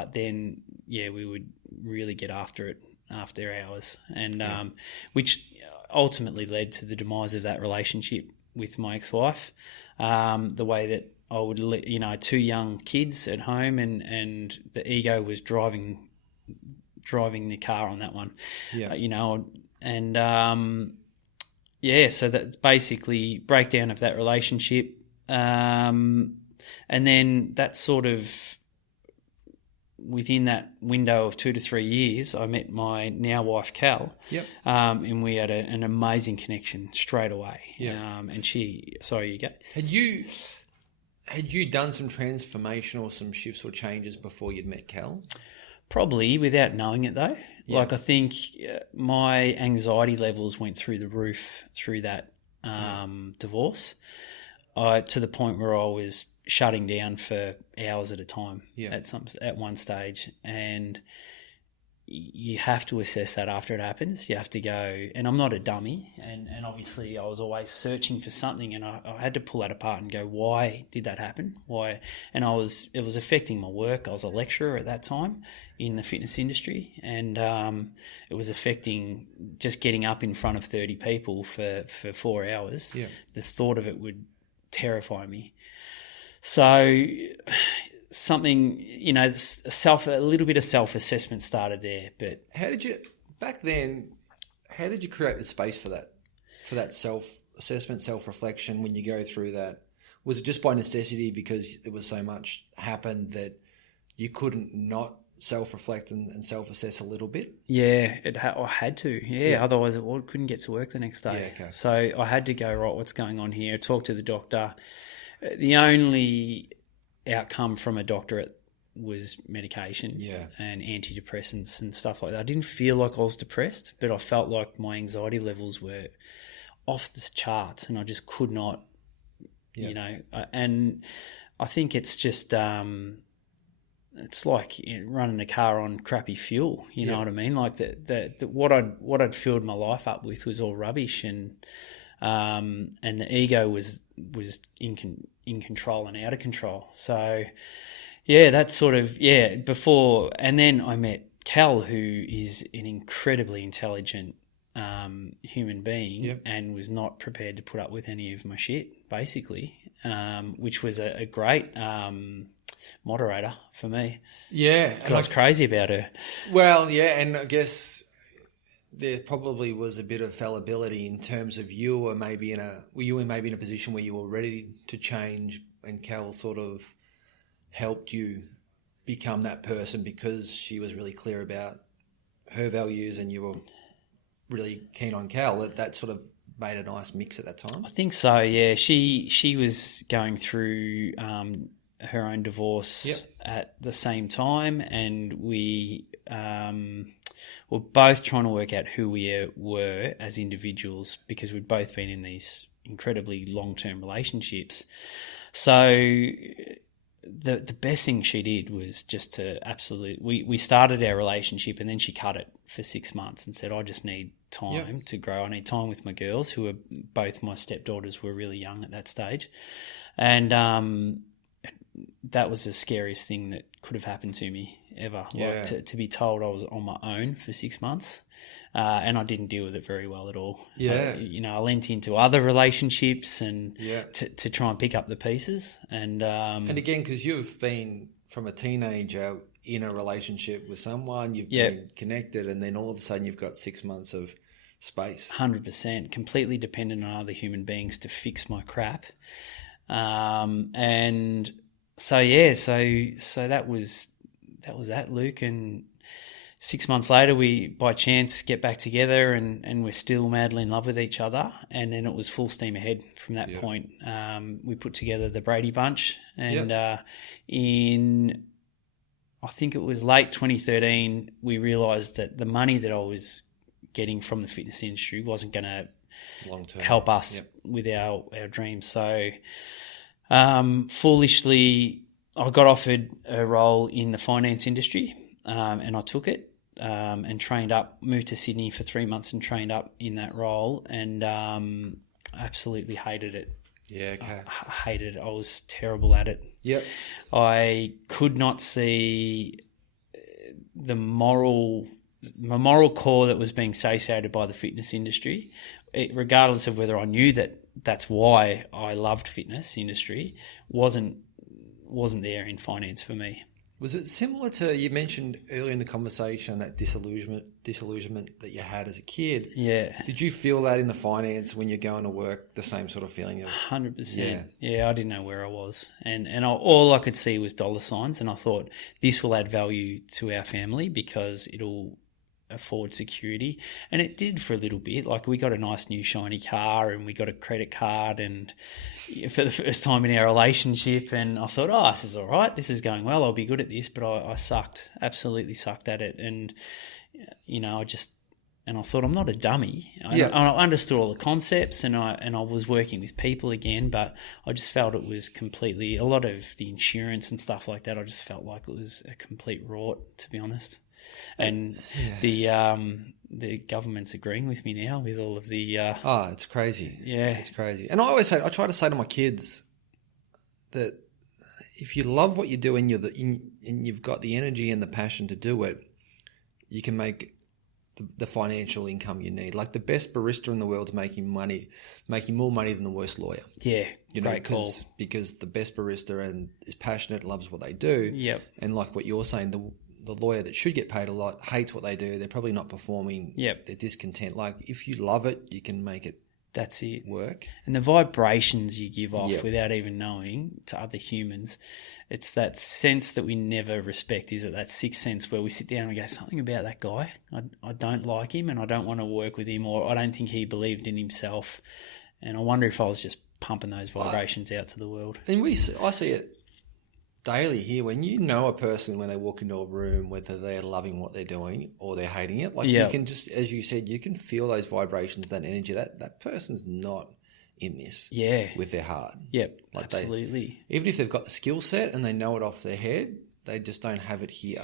but then, we would really get after it after hours, and which ultimately led to the demise of that relationship with my ex-wife. The way that I would let, 2 young kids at home, and the ego was driving the car on that one. And so that's basically breakdown of that relationship. And then that sort of, within that window of 2 to 3 years, I met my now wife, Cal. And we had an amazing connection straight away. And she, sorry, you go. Had you done some transformation or some shifts or changes before you'd met Cal? Probably, without knowing it though. Like, I think my anxiety levels went through the roof through that divorce, to the point where I was shutting down for hours at a time at one stage. And you have to assess that after it happens. You have to go, and I'm not a dummy, and obviously I was always searching for something, and I had to pull that apart and go, why did that happen? Why? And it was affecting my work. I was a lecturer at that time in the fitness industry, and it was affecting just getting up in front of 30 people for 4 hours. The thought of it would terrify me. So something, a little bit of self-assessment started there. But back then, how did you create the space for that self-assessment, self-reflection when you go through that? Was it just by necessity because there was so much happened that you couldn't not self-reflect and self-assess a little bit? Yeah, I had to. Otherwise I couldn't get to work the next day. So I had to go, right, what's going on here? Talk to the doctor. The only outcome from a doctorate was medication and antidepressants and stuff like that. I didn't feel like I was depressed, but I felt like my anxiety levels were off the charts, and I just could not, and I think it's just, it's like running a car on crappy fuel, you know what I mean? Like what I'd filled my life up with was all rubbish, and the ego was in control and out of control. So that's sort of before, and then I met Cal, who is an incredibly intelligent human being, and was not prepared to put up with any of my shit, basically, which was a great moderator for me. Because I was crazy about her. Well, and I guess there probably was a bit of fallibility in terms of you were maybe in a position where you were ready to change, and Cal sort of helped you become that person because she was really clear about her values and you were really keen on Cal. That sort of made a nice mix at that time. I think so, yeah. She was going through her own divorce at the same time, and we were both trying to work out who we were as individuals, because we'd both been in these incredibly long-term relationships. So the best thing she did was just to we started our relationship, and then she cut it for 6 months and said, I just need time to grow. I need time with my girls, who are both, my stepdaughters were really young at that stage. And that was the scariest thing that could have happened to me ever. Like to be told I was on my own for 6 months. And I didn't deal with it very well at all. I lent into other relationships and to try and pick up the pieces. And again, because you've been from a teenager in a relationship with someone, you've been connected, and then all of a sudden you've got 6 months of space. 100%, completely dependent on other human beings to fix my crap. And so that was that, Luke. And 6 months later, we by chance get back together, and we're still madly in love with each other. And then it was full steam ahead from that point. We put together the Brady Bunch, and in, I think it was late 2013, we realised that the money that I was getting from the fitness industry wasn't going to help us with our dreams. So foolishly, I got offered a role in the finance industry, and I took it, and trained up, moved to Sydney for 3 months and trained up in that role, and absolutely hated it. I hated it. I was terrible at it. I could not see my moral core that was being satiated by the fitness industry, regardless of whether I knew that that's why I loved fitness industry, wasn't there in finance for me. Was it similar to, you mentioned earlier in the conversation, that disillusionment that you had as a kid? Yeah. Did you feel that in the finance when you're going to work, the same sort of feeling? 100%. Yeah, I didn't know where I was. And all I could see was dollar signs, and I thought this will add value to our family because it'll afford security. And it did for a little bit. Like, we got a nice new shiny car and we got a credit card, and for the first time in our relationship, and I thought, oh, this is all right, this is going well, I'll be good at this. But I absolutely sucked at it. And I thought, I'm not a dummy. I understood all the concepts, and I was working with people again, but I just felt it was completely, a lot of the insurance and stuff like that, I just felt like it was a complete rort, to be honest. And the government's agreeing with me now with all of the... it's crazy. Yeah. It's crazy. And I try to say to my kids that if you love what you do and you've got the energy and the passion to do it, you can make the financial income you need. Like, the best barista in the world is making more money than the worst lawyer. Yeah, great call. Because the best barista and is passionate, loves what they do. Yep. And like what you're saying, the lawyer that should get paid a lot hates what they do. They're probably not performing. Yep. They're discontent. Like, if you love it, you can make it. That's it. Work. And the vibrations you give off without even knowing to other humans, it's that sense that we never respect. Is it that sixth sense where we sit down and go, something about that guy, I don't like him and I don't want to work with him, or I don't think he believed in himself. And I wonder if I was just pumping those vibrations out to the world. And I see it daily here. When you know a person, when they walk into a room, whether they're loving what they're doing or they're hating it, like you can just, as you said, you can feel those vibrations, that energy. That person's not in this with their heart. Yep, like absolutely. Even if they've got the skill set and they know it off their head, they just don't have it here.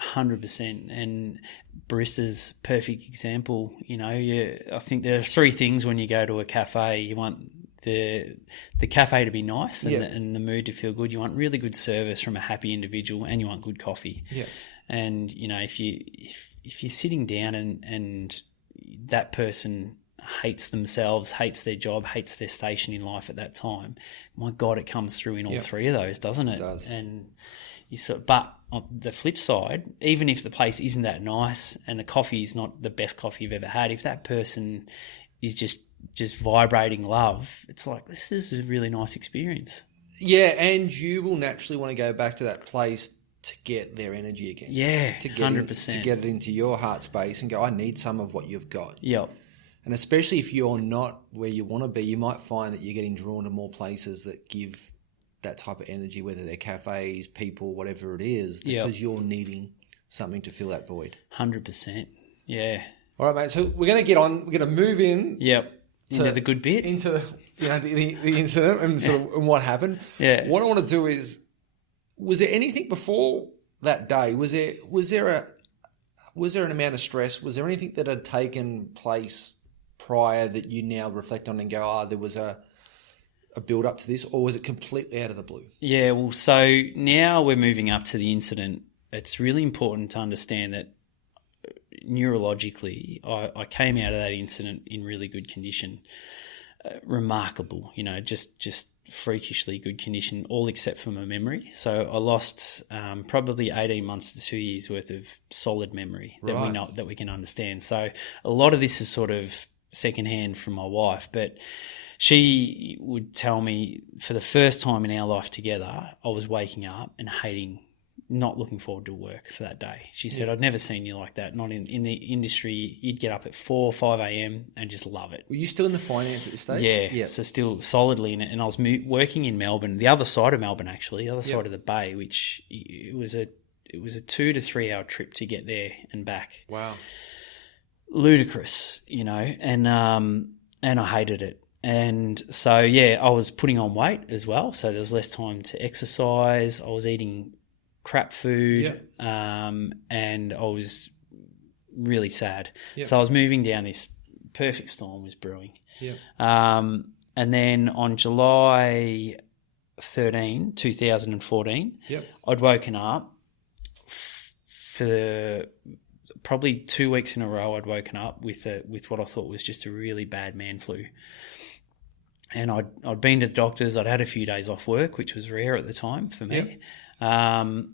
100%. And baristas, perfect example. I think there are three things when you go to a cafe. You want the cafe to be nice and the mood to feel good. You want really good service from a happy individual, and you want good coffee. Yeah. And if you're sitting down and that person hates themselves, hates their job, hates their station in life at that time, my God, it comes through in all three of those, doesn't it? It does. And but on the flip side, even if the place isn't that nice and the coffee is not the best coffee you've ever had, if that person is just vibrating love, it's like, this is a really nice experience. Yeah, and you will naturally want to go back to that place to get their energy again. Yeah, 100%. To get it into your heart space and go, I need some of what you've got. Yep. And especially if you're not where you want to be, you might find that you're getting drawn to more places that give that type of energy, whether they're cafes, people, whatever it is, because you're needing something to fill that void. 100%. Yeah. All right, mate. So we're going to get on. We're going to move in. Yep. Into the good bit. Into the incident and sort of and what happened. Yeah. What I want to do is, was there anything before that day? Was there an amount of stress? Was there anything that had taken place prior that you now reflect on and go, there was a build up to this, or was it completely out of the blue? Yeah. Well, so now we're moving up to the incident. It's really important to understand that neurologically, I came out of that incident in really good condition. Remarkable, just freakishly good condition, all except for my memory. So I lost probably 18 months to 2 years worth of solid memory that we know, that we can understand. So a lot of this is sort of secondhand from my wife, but she would tell me for the first time in our life together, I was waking up and not looking forward to work for that day. She said, I'd never seen you like that. Not in the industry, you'd get up at 4 or 5 a.m. and just love it. Were you still in the finance at this stage? Yeah. So still solidly in it. And I was working in Melbourne, the other side of Melbourne actually, the other side of the bay, which it was a 2 to 3 hour trip to get there and back. Wow. Ludicrous, and I hated it. And so, I was putting on weight as well. So there was less time to exercise. I was eating crap food, and I was really sad. So I was moving down, this perfect storm was brewing. And then on July 13, 2014, I'd woken up for probably 2 weeks in a row, I'd woken up with what I thought was just a really bad man flu. And I'd been to the doctors. I'd had a few days off work, which was rare at the time for me. Yep.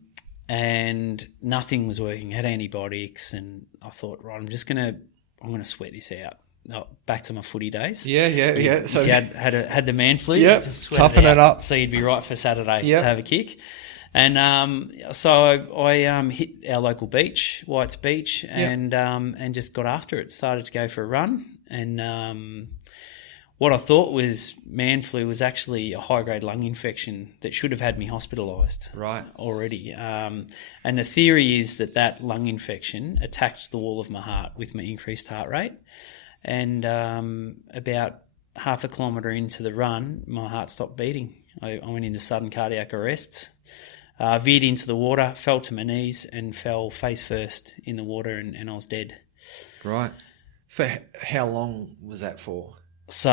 And nothing was working. I had antibiotics, and I thought, right, I'm gonna sweat this out. Oh, back to my footy days. Yeah. So you had the man flu. Yep. Toughen it up. So you'd be right for Saturday to have a kick. And so I hit our local beach, White's Beach, and just got after it. Started to go for a run, and what I thought was man flu was actually a high-grade lung infection that should have had me hospitalised already. And the theory is that lung infection attacked the wall of my heart with my increased heart rate. And about half a kilometre into the run, my heart stopped beating. I went into sudden cardiac arrest, veered into the water, fell to my knees and fell face first in the water, and I was dead. Right. For how long was that for? So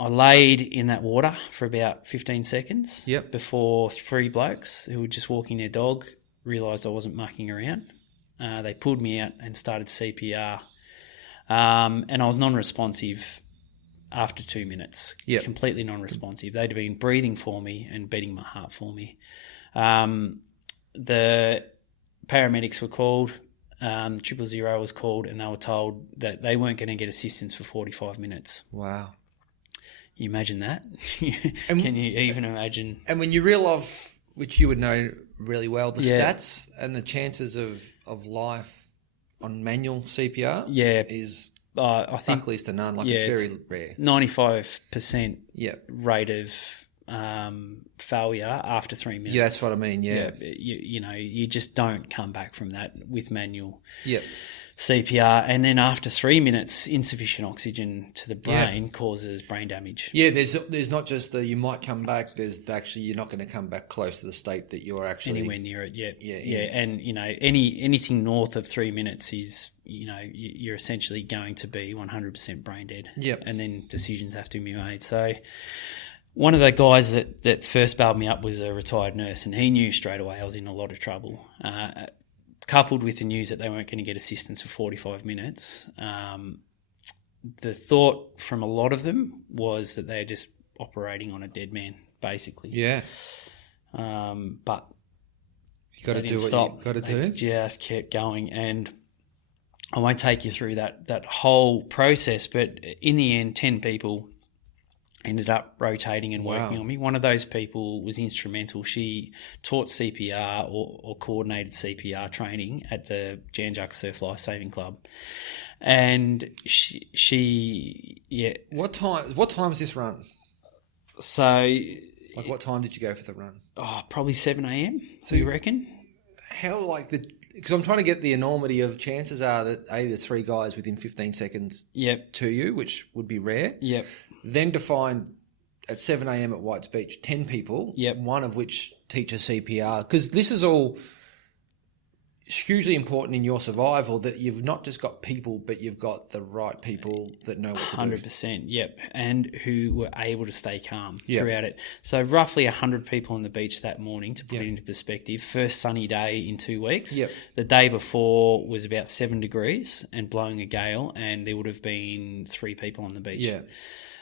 I laid in that water for about 15 seconds before 3 blokes who were just walking their dog realised I wasn't mucking around. They pulled me out and started CPR. And I was non-responsive after 2 minutes, completely non-responsive. They'd been breathing for me and beating my heart for me. The paramedics were called. 000 was called, and they were told that they weren't going to get assistance for 45 minutes. Wow. You imagine that? Can you even imagine? And when you reel off, which you would know really well, the stats and the chances of life on manual CPR is I think luckily to none. It's very rare. 95% rate of failure after 3 minutes. Yeah, that's what I mean. Yeah, you just don't come back from that with manual CPR, and then after 3 minutes, insufficient oxygen to the brain causes brain damage. Yeah, there's not just the you might come back. There's actually you're not going to come back close to the state that you're actually anywhere near it. And anything north of 3 minutes is you're essentially going to be 100% brain dead. Yep. And then decisions have to be made. So one of the guys that first bailed me up was a retired nurse, and he knew straight away I was in a lot of trouble. Coupled with the news that they weren't going to get assistance for 45 minutes, the thought from a lot of them was that they're just operating on a dead man, basically. Yeah. But you got to do what you got to do. Just kept going, and I won't take you through that whole process, but in the end, 10 people ended up rotating and working on me. One of those people was instrumental. She taught CPR or coordinated CPR training at the Janjuk Surf Life Saving Club. And she What time is this run? So what time did you go for the run? Probably 7 a.m. So you reckon? How because I'm trying to get the enormity of chances are that there's 3 guys within 15 seconds to you, which would be rare. Yep. Then to find at 7 a.m. at White's Beach 10 people, one of which teaches CPR, because this is all hugely important in your survival, that you've not just got people, but you've got the right people that know what to do. 100%, yep, and who were able to stay calm throughout it. So roughly 100 people on the beach that morning, to put it into perspective. First sunny day in 2 weeks. Yep. The day before was about 7 degrees and blowing a gale, and there would have been 3 people on the beach. Yeah.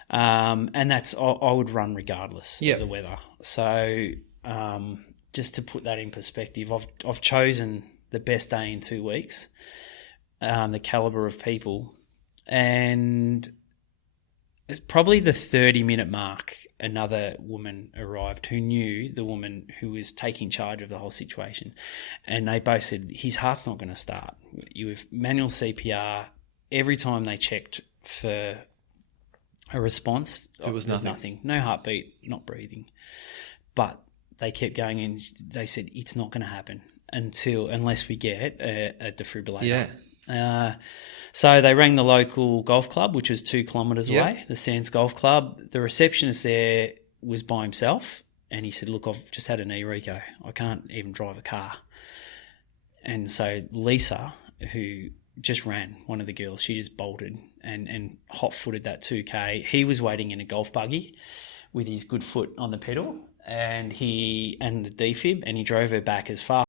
And I would run regardless of the weather. So just to put that in perspective, I've chosen the best day in 2 weeks, the calibre of people, and probably the 30-minute mark, another woman arrived who knew the woman who was taking charge of the whole situation, and they both said, his heart's not going to start. You have manual CPR. Every time they checked for a response, there was nothing. No heartbeat, not breathing. But they kept going, and they said, it's not going to happen unless we get a defibrillator. Yeah. So they rang the local golf club, which was 2 kilometres away, the Sands Golf Club. The receptionist there was by himself, and he said, look, I've just had a knee reco. I can't even drive a car. And so Lisa, who just ran, one of the girls, she just bolted and hot-footed that 2K. He was waiting in a golf buggy with his good foot on the pedal and the defib, and he drove her back as fast